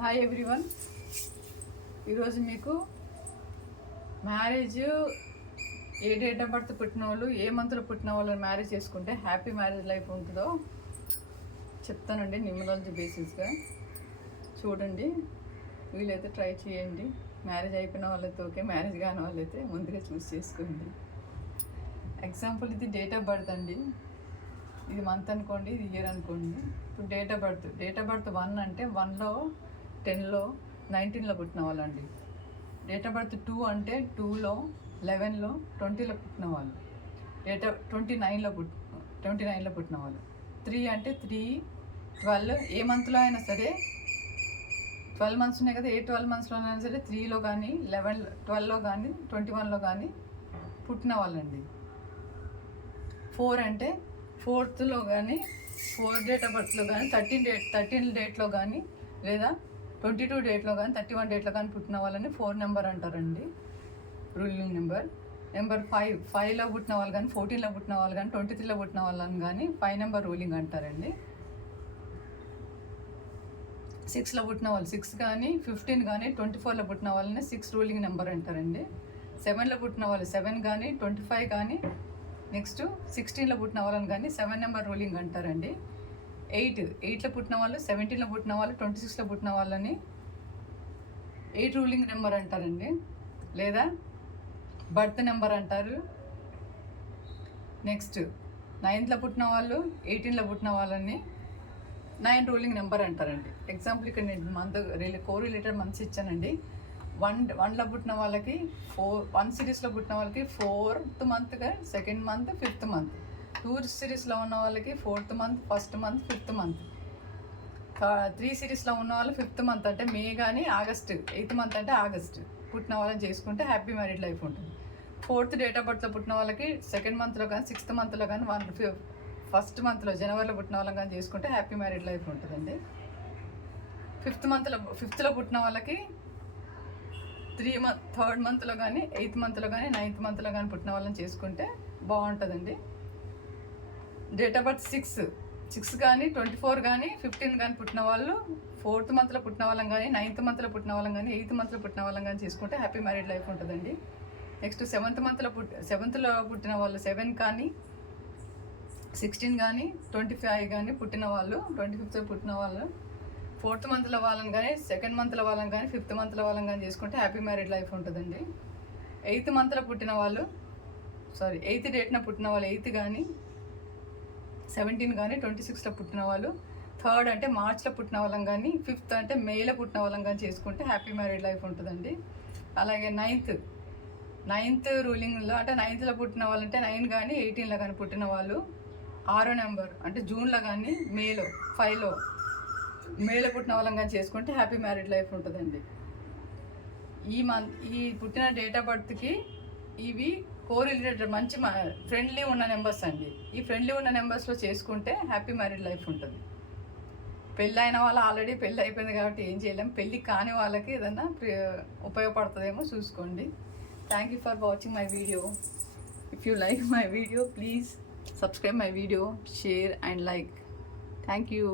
Hi everyone. ఈరోజు మీకు marriage A date of birth పుట్టిన వాళ్ళు, ఏ మంత్లో పుట్టిన వాళ్ళు మ్యారేజ్ చేసుకుంటే హ్యాపీ మ్యారేజ్ లైఫ్ ఉంటుందో చెప్తానండి. న్యూమరాలజీ బేసిస్గా చూడండి, వీలైతే ట్రై చేయండి. మ్యారేజ్ అయిపోయిన వాళ్ళైతే ఓకే, మ్యారేజ్ కాని వాళ్ళైతే ముందుగా చూస్ చేసుకోండి. ఎగ్జాంపుల్ ఇది డేట్ ఆఫ్ బర్త్ అండి, ఇది మంత్ అనుకోండి, ఇది ఇయర్ అనుకోండి. ఇప్పుడు డేట్ ఆఫ్ బర్త్ 1 అంటే 1లో 10లో 19లో పుట్టిన వాళ్ళండి. డేట్ ఆఫ్ బర్త్ 2 అంటే 2లో 11లో 20లో పుట్టిన వాళ్ళు. డేట్ ఆఫ్ 29లో పుట్టిన వాళ్ళు. 3 అంటే 3 12 ఏ మంత్లో అయినా సరే, 12 మంత్స్ ఉన్నాయి కదా, ఏ 12 మంత్స్లో అయినా సరే 3లో కానీ 12లో కానీ 21లో కానీ పుట్టిన వాళ్ళండి. 4 అంటే 4th కానీ 4 డేట్ ఆఫ్ బర్త్లో కానీ 13 డేట్లో కానీ లేదా 22 డేట్లో కానీ 31 డేట్లో కానీ పుట్టిన వాళ్ళని 4 నెంబర్ అంటారండి, రూలింగ్ నెంబర్. నెంబర్ 5లో పుట్టిన వాళ్ళు కానీ 14లో పుట్టిన వాళ్ళు కానీ 23లో పుట్టిన వాళ్ళని కానీ 5 నెంబర్ రూలింగ్ అంటారండి. 6లో పుట్టిన వాళ్ళు 6 కానీ 15 కానీ 24లో పుట్టిన వాళ్ళని 6 రూలింగ్ నెంబర్ అంటారండి. 7లో పుట్టిన వాళ్ళు 7 కానీ 25 కానీ నెక్స్ట్ 16లో పుట్టిన వాళ్ళని కానీ 7 నెంబర్ రూలింగ్ అంటారండి. 8లో పుట్టిన వాళ్ళు 17లో పుట్టిన వాళ్ళు 26లో పుట్టిన వాళ్ళని 8 రూలింగ్ నెంబర్ అంటారండి, లేదా బర్త్ నెంబర్ అంటారు. నెక్స్ట్ 9లో పుట్టిన వాళ్ళు 18లో పుట్టిన వాళ్ళని 9 రూలింగ్ నెంబర్ అంటారండి. ఎగ్జాంపుల్ ఇక్కడ నేను కోరిలేటెడ్ మంత్స్ ఇచ్చానండి. 1లో పుట్టిన వాళ్ళకి 1 సిరీస్లో పుట్టిన వాళ్ళకి 4th month, 2nd month, 5th month. 2 సిరీస్లో ఉన్న వాళ్ళకి 4th month, 1st month, 5th month. 3 సిరీస్లో ఉన్న వాళ్ళు 5th మంత్ అంటే మే కానీ ఆగస్ట్, 8th మంత్ అంటే ఆగస్ట్ పుట్టిన వాళ్ళని చేసుకుంటే హ్యాపీ మ్యారీడ్ లైఫ్ ఉంటుంది. 4th డేట్ ఆఫ్ బర్త్లో పుట్టిన వాళ్ళకి 2nd మంత్లో కానీ 6th మంత్లో కానీ 1st మంత్లో జనవరిలో పుట్టిన వాళ్ళని కానీ చేసుకుంటే హ్యాపీ మ్యారీడ్ లైఫ్ ఉంటుందండి. 5th పుట్టిన వాళ్ళకి 3rd మంత్లో కానీ 8th మంత్లో కానీ 9th మంత్లో కానీ పుట్టిన వాళ్ళని చేసుకుంటే బాగుంటుందండి. డేట్ ఆఫ్ బర్త్ 6 కానీ 24 కానీ 15 కానీ పుట్టిన వాళ్ళు 4th మంత్లో పుట్టిన వాళ్ళని కానీ 9th మంత్లో పుట్టిన వాళ్ళని కానీ 8th మంత్లో పుట్టిన వాళ్ళని కానీ చేసుకుంటే హ్యాపీ మ్యారీడ్ లైఫ్ ఉంటుందండి. నెక్స్ట్ 7th పుట్టిన వాళ్ళు 7 కానీ 16 కానీ 25 కానీ పుట్టిన వాళ్ళు, 25th పుట్టిన వాళ్ళు 4th మంత్లో వాళ్ళని కానీ 2nd మంత్లో వాళ్ళని కానీ 5th మంత్లో వాళ్ళని కానీ చేసుకుంటే హ్యాపీ మ్యారీడ్ లైఫ్ ఉంటుందండి. 8th మంత్లో పుట్టిన వాళ్ళు 8th డేట్న పుట్టిన వాళ్ళు 8 కానీ 17 కానీ 26లో పుట్టిన వాళ్ళు, 3rd అంటే మార్చ్లో పుట్టిన వాళ్ళని కానీ 5th అంటే మేలో పుట్టిన వాళ్ళని కానీ చేసుకుంటే హ్యాపీ మ్యారీడ్ లైఫ్ ఉంటుందండి. అలాగే 9th రూలింగ్లో అంటే 9thలో పుట్టిన వాళ్ళంటే 9 కానీ 18లో కానీ పుట్టిన వాళ్ళు 6వ నెంబర్ అంటే జూన్లో కానీ మేలో 5లో మేలో పుట్టిన వాళ్ళని కానీ చేసుకుంటే హ్యాపీ మ్యారీడ్ లైఫ్ ఉంటుందండి. ఈ పుట్టిన డేట్ ఆఫ్ బర్త్కి ఇవి కోరిలేటెడ్ మంచి ఫ్రెండ్లీ ఉన్న నెంబర్స్ అండి. ఈ ఫ్రెండ్లీ ఉన్న నెంబర్స్లో చేసుకుంటే హ్యాపీ మ్యారీడ్ లైఫ్ ఉంటుంది. పెళ్ళి అయిన వాళ్ళు ఆల్రెడీ పెళ్ళి అయిపోయింది కాబట్టి ఏం చేయలేం, పెళ్ళి కాని వాళ్ళకి ఏదైనా ఉపయోగపడుతుందేమో చూసుకోండి. Thank you for watching my video. If you like my video please subscribe my video, share and like. Thank you.